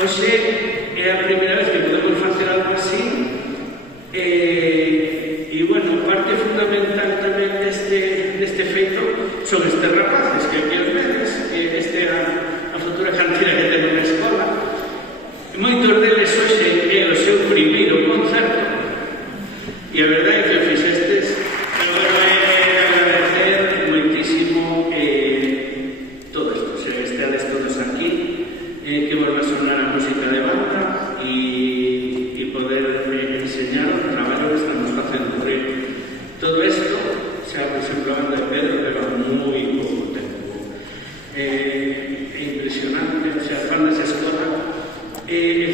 Hoxe é a primeira vez que podemos facer algo así e, bueno, parte fundamental tamén deste feito son estes rapaces que aquí os vedes, que este é a futura cantina que temos na escola. Moitos deles hoxe é o seu primeiro concerto e a verdade é que o fixestes agradecer moitísimo todo isto, se estades todos aquí, que vos va a sonar a música de banda e poder enseñar o traballo que estamos facendo, porque todo isto, xa por exemplo a banda de Pedro, pero moi pouco tempo. É impresionante, o sea, as bandas de escola é